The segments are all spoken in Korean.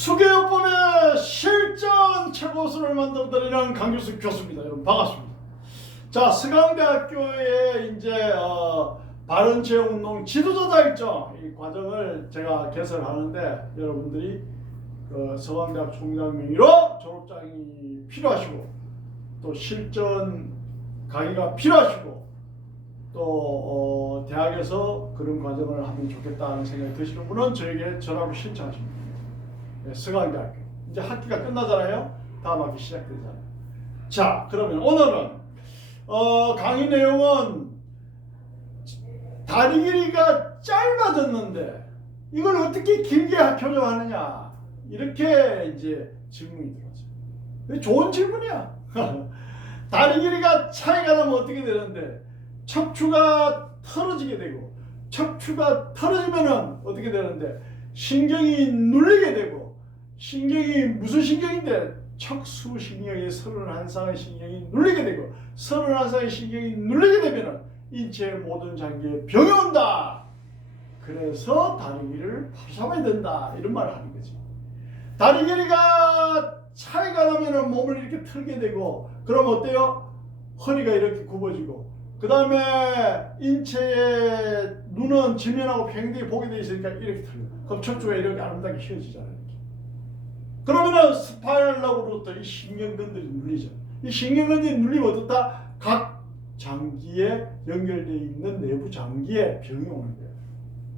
수계요법의 실전 최고수를 만들어드리는 강규수 교수입니다. 여러분 반갑습니다. 자, 스강대학교의 이제 어, 바른체육운동 지도자 자격증 이 과정을 제가 개설하는데 여러분들이 그 서강대학 총장 명의로 졸업장이 필요하시고 또 실전 강의가 필요하시고 또 어, 대학에서 그런 과정을 하면 좋겠다는 생각이 드시는 분은 저에게 전화로 신청하시면 됩니다. 네, 서강대학교 이제 학기가 끝나잖아요. 다음 학기 시작되잖아요. 자 그러면 오늘은 어, 강의 내용은 다리 길이가 짧아졌는데 이걸 어떻게 길게 교정하느냐 이렇게 이제 질문이 들어죠. 좋은 질문이야. 다리 길이가 차이가 나면 어떻게 되는데 척추가 틀어지게 되고 척추가 틀어지면은 어떻게 되는데 신경이 눌리게 되고 신경이 무슨 신경인데 척수 신경이 31쌍의 신경이 눌리게 되고 31쌍의 신경이 눌리게 되면은 인체의 모든 장기에 병이 온다. 그래서 다리 길이를 바로 잡아야 된다. 이런 말을 하는 거지. 다리 길이가 차이가 나면은 몸을 이렇게 틀게 되고 그럼 어때요? 허리가 이렇게 굽어지고 그 다음에 인체의 눈은 지면하고 평행되게 보게 돼 있으니까 이렇게 틀려. 그럼 척추가 이렇게 아름답게 휘어지잖아요. 그러면은 스파이널로부터 이 신경근들이 눌리죠. 이 신경근들이 눌리면 어떻다? 각 장기에 연결되어 있는 내부 장기에 병이 오는 거예요.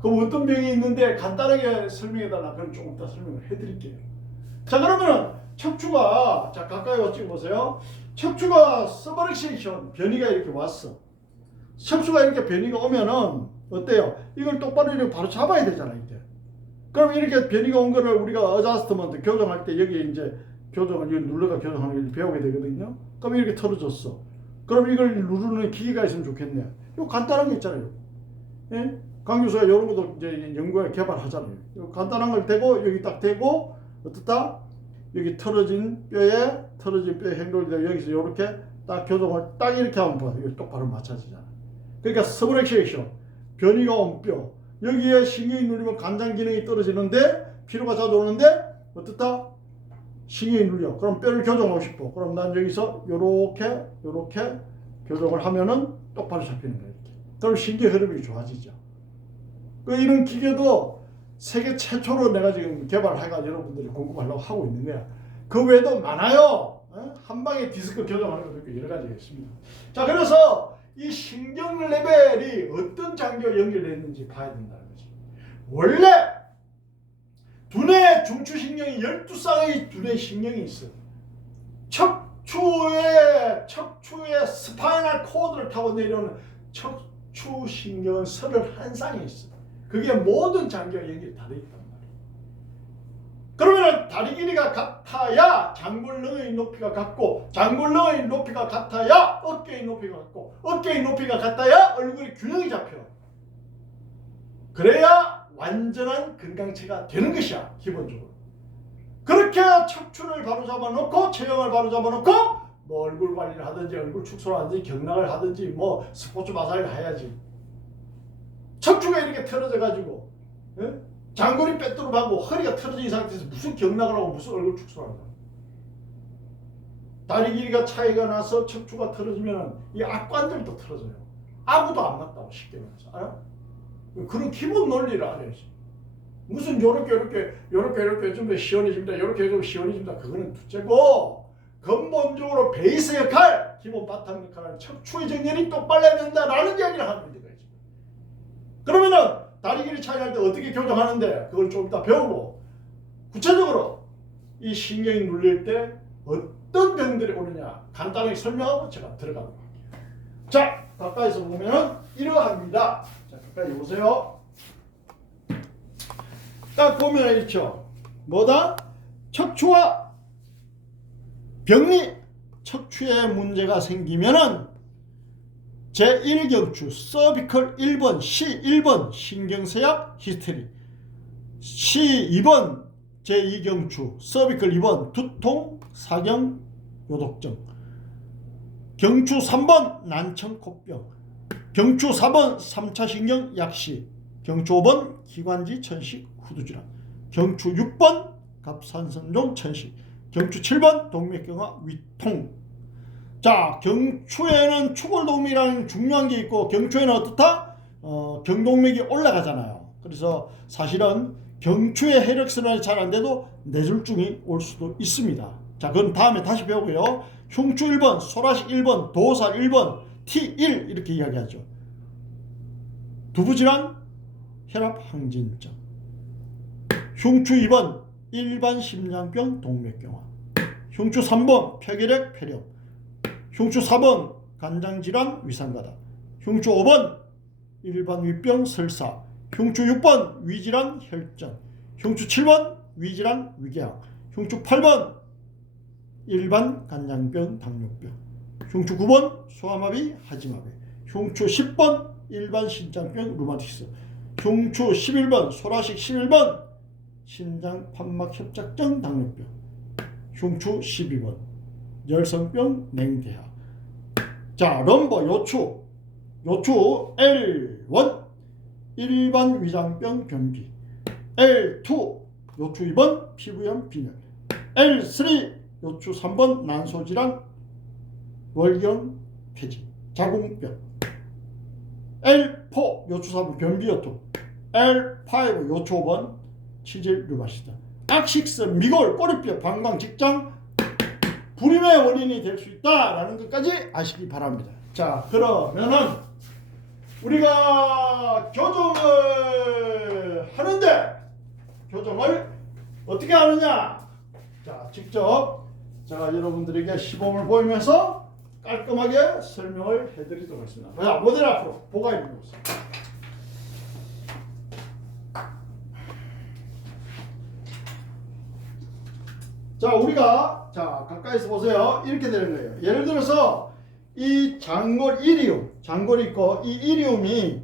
그럼 어떤 병이 있는데 간단하게 설명해 달라. 그럼 조금 이따 설명을 해드릴게요. 자 그러면은 척추가 자 가까이 와 찍어 보세요. 척추가 서버렉세이션 변이가 이렇게 왔어. 척추가 이렇게 변이가 오면은 어때요? 이걸 똑바로 이렇게 바로 잡아야 되잖아 이제. 그럼 이렇게 변이가 온 거를 우리가 어자스트먼트 교정할 때 여기 이제 교정을 여기 눌러가 교정하는 걸 배우게 되거든요. 그럼 이렇게 털어졌어. 그럼 이걸 누르는 기계가 있으면 좋겠네. 이거 간단한 게 있잖아요. 예? 강 교수가 이런 것도 이제 연구에 개발하잖아요. 이거 간단한 걸 대고 여기 딱 대고 어떻다? 여기 털어진 뼈에 털어진 뼈에 행돌되고 여기서 이렇게 딱 교정을 딱 이렇게 하면 봐. 이거 똑바로 맞춰지잖아. 그러니까 서브렉시에이션 변이가 온 뼈. 여기에 신경이 눌리면 간장 기능이 떨어지는데 피로가 자주 오는데 어떻다? 신경이 눌려. 그럼 뼈를 교정하고 싶어. 그럼 난 여기서 요렇게 요렇게 교정을 하면은 똑바로 잡히는 거야. 이렇게. 그럼 신경 흐름이 좋아지죠. 그 이런 기계도 세계 최초로 내가 지금 개발해가지고 여러분들이 공급하려고 하고 있는 거야. 그 외에도 많아요. 어? 한 방에 디스크 교정하는 것도 여러 가지가 있습니다. 자, 그래서 이 신경 레벨이 어떤 장기와 연결되어 있는지 봐야 된다는 거지. 원래 두뇌 중추신경이 12쌍의 두뇌 신경이 있어. 척추의 척추의 스파이널 코드를 타고 내려오는 척추신경은 31쌍이 있어. 그게 모든 장기와 연결이 다돼 말이야. 그러면 다리 길이가 같아야 장골능의 높이가 같고 장골능의 높이가 같아야 어깨의 높이가 같고 어깨의 높이가 같아야 얼굴의 균형이 잡혀. 그래야 완전한 건강체가 되는 것이야 기본적으로. 그렇게 척추를 바로 잡아 놓고 체형을 바로 잡아 놓고 뭐 얼굴 관리를 하든지 얼굴 축소를 하든지 경락을 하든지 뭐 스포츠 마사지를 해야지. 척추가 이렇게 틀어져 가지고 예? 장골이 빼뚜루하고 허리가 틀어진 상태에서 무슨 경락을 하고 무슨 얼굴 축소를 하는 거야. 다리 길이가 차이가 나서 척추가 틀어지면 이 악관절도 틀어져요. 아무도 안 맞다고 쉽게 말해서 알아? 그런 기본 논리를 알아야지. 무슨 요렇게 요렇게 요렇게 요렇게 좀더 시원해집니다. 요렇게 좀 시원해집니다. 그거는 둘째고 근본적으로 베이스 역할, 기본 바탕 역할은 척추의 정렬이 똑바로 해야 된다라는 이야기를 하는 거지. 그러면은 다리 길이 차이 날 때 어떻게 교정하는데 그걸 좀 이따 배우고 구체적으로 이 신경이 눌릴 때 어떤 병들이 오느냐 간단하게 설명하고 제가 들어가도록 할게요. 자 가까이서 보면은 이러합니다. 자 가까이 오세요. 딱 보면 있죠. 뭐다? 척추와 병리 척추에 문제가 생기면은 제1경추 서비컬 1번 C1번 신경쇠약 히스테리 C2번 제2경추 서비컬 2번 두통 사경 요독증 경추 3번 난청코병 경추 4번 3차 신경 약시 경추 5번 기관지 천식 후두질환 경추 6번 갑산선종 천식 경추 7번 동맥경화 위통 자 경추에는 추골동맥이라는 중요한 게 있고 경추에는 어떻다? 어, 경동맥이 올라가잖아요. 그래서 사실은 경추의 혈액순환이 잘 안 돼도 뇌졸중이 올 수도 있습니다. 자 그건 다음에 다시 배우고요. 흉추 1번 소라식 1번 도살 1번 T1 이렇게 이야기하죠. 두부질환 혈압 항진증. 흉추 2번 일반 심장병 동맥경화. 흉추 3번 폐결핵 폐렴 흉추 4번 간장질환 위산가다. 흉추 5번 일반 위병 설사. 흉추 6번 위질환 혈전. 흉추 7번 위질환 위궤양. 흉추 8번 일반 간장병 당뇨병. 흉추 9번 소아마비 하지마비. 흉추 10번 일반 신장병 루마티스. 흉추 11번 소라식 11번 심장 판막 협착증 당뇨병. 흉추 12번 열성병 냉대하. 자 럼버 요추 요추 L1 일반 위장병 변비 L2 요추 2번 피부염 빈혈. L3 요추 3번 난소질환 월경 폐진. 자궁병. L4 요추 3번 변비 요통. L5 요추 5번 치질 류마시다. 악식스 미골 꼬리뼈 방광 직장 불임의 원인이 될 수 있다라는 것까지 아시기 바랍니다. 자 그러면은 우리가 교정을 하는데 교정을 어떻게 하느냐? 자 직접 제가 여러분들에게 시범을 보이면서 깔끔하게 설명을 해드리도록 하겠습니다. 자 모델 앞으로 보가 입는 모습. 자 우리가 자 가까이서 보세요. 이렇게 되는 거예요. 예를 들어서 이 장골 이리움 장골이 있고 이 이리움이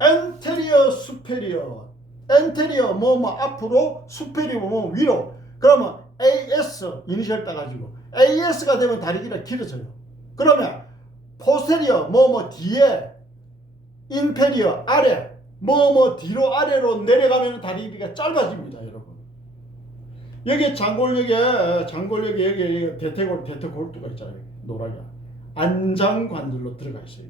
엔테리어 수페리어 엔테리어 뭐 뭐 앞으로 수페리어 뭐 위로. 그러면 AS 이니셜 따가지고 AS가 되면 다리 길이가 길어져요. 그러면 포스테리어 뭐 뭐 뒤에 인페리어 아래 뭐 뭐 뒤로 아래로 내려가면 다리 길이가 짧아집니다 여기 장골역에 장골역에 여기, 대퇴골 대퇴골두가 있잖아요. 노랗게 안장관절로 들어가 있어요.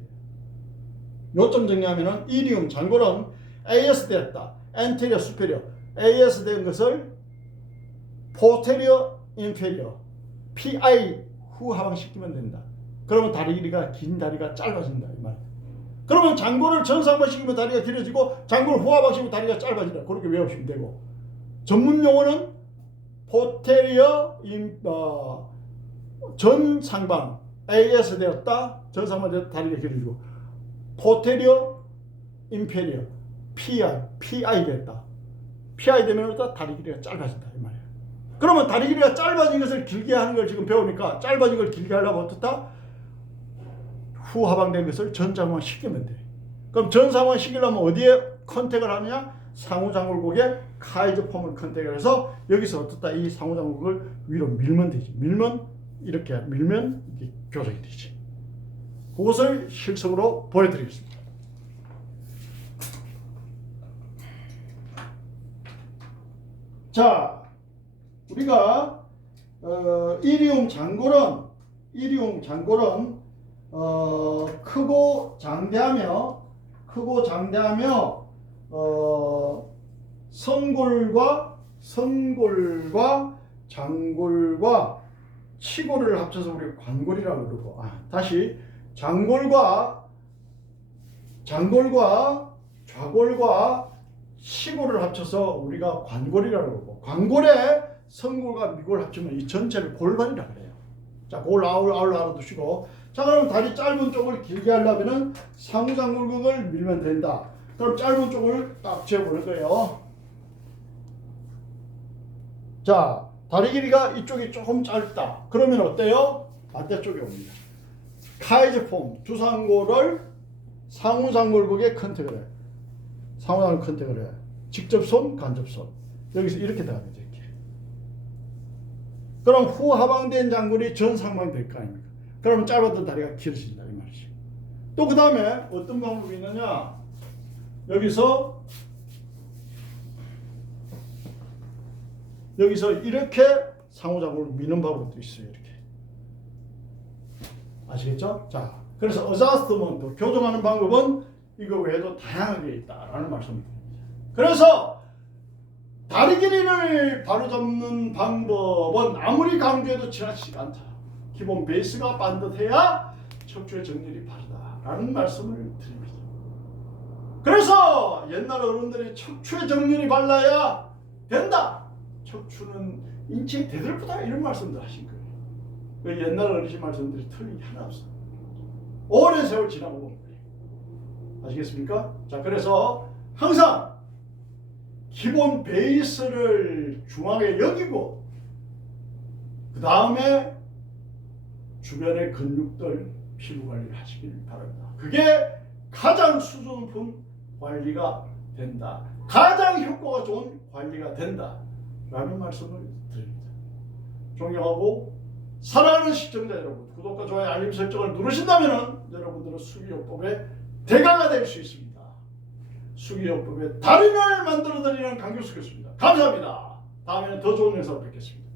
요점 정리하면은 이리움 장골은 AS 되었다. 엔테리어 수페리어 AS 된 것을 포테리어 인페리어 PI 후 하방시키면 된다. 그러면 다리 길이가 긴 다리가 짧아진다 이 말. 그러면 장골을 전상방시키면 다리가 길어지고 장골을 후 하방시키면 다리가 짧아진다. 그렇게 외우시면 되고 전문 용어는 포테리어 인, 어, 전 상방 AS 되었다. 전 상방 되었다. 다리가 길어지고 포테리어 인페리어 PI PI 됐다. PI 되면 다리 길이가 짧아진다 이 말이에요. 그러면 다리 길이가 짧아진 것을 길게 하는 걸 지금 배우니까 짧아진 걸 길게 하려면 어떻다? 후 하방된 것을 전 상방 시키면 돼. 그럼 전 상방 시키려면 어디에 컨택을 하느냐? 상호장골곡에 카이저 폼을 컨택을 해서 여기서 어떻다 이 상호장골곡을 위로 밀면 되지. 밀면 이렇게 밀면 이게 교정이 되지. 그것을 실습으로 보여드리겠습니다. 자, 우리가 어, 이리움 장골은 이리움 장골은 어, 크고 장대하며 크고 장대하며 어, 선골과 선골과 장골과 치골을 합쳐서 우리가 관골이라고 그러고 아, 다시 장골과 장골과 좌골과 치골을 합쳐서 우리가 관골이라고 그러고 관골에 선골과 미골 합치면 이 전체를 골반이라고 그래요. 자, 그걸 아울 아울 알아두시고 자 그럼 다리 짧은 쪽을 길게 하려면은 상부장골극을 밀면 된다. 그럼 짧은 쪽을 딱 재보는 거예요. 자, 다리 길이가 이쪽이 조금 짧다. 그러면 어때요? 반대쪽에 옵니다. 카이즈 폼, 두상골을 상우상골극에 컨택을 해. 상우상골 컨택을 해. 직접손, 간접손. 여기서 이렇게 들어갑니다. 이렇게. 그럼 후 하방된 장골이 전 상방 될 거 아닙니까? 그러면 짧았던 다리가 길어진다 이 말이지. 또그 다음에 어떤 방법이 있느냐? 여기서 여기서 이렇게 상호작용을 미는 방법도 있어요. 이렇게. 아시겠죠? 자, 그래서 어자스트먼트 교정하는 방법은 이거 외에도 다양하게 있다라는 말씀을 드립니다. 그래서 다리 길이를 바로잡는 방법은 아무리 강조해도 지나치지가 않다. 기본 베이스가 반듯해야 척추의 정렬이 바르다라는 말씀을 드립니다. 그래서 옛날 어른들이 척추의 정렬이 발라야 된다. 척추는 인체의 대들보다 이런 말씀들 하신 거예요. 그 옛날 어르신 말씀들이 틀린 게 하나 없어요. 오랜 세월 지나고. 아시겠습니까? 자, 그래서 항상 기본 베이스를 중앙에 여기고 그 다음에 주변의 근육들 피부 관리를 하시길 바랍니다. 그게 가장 수준 높은 관리가 된다. 가장 효과가 좋은 관리가 된다. 라는 말씀을 드립니다. 존경하고 사랑하는 시청자 여러분 구독과 좋아요 알림 설정을 누르신다면 여러분들은 수기요법의 대가가 될 수 있습니다. 수기요법의 달인을 만들어드리는 강교수였습니다. 감사합니다. 다음에는 더 좋은 영상으로 뵙겠습니다.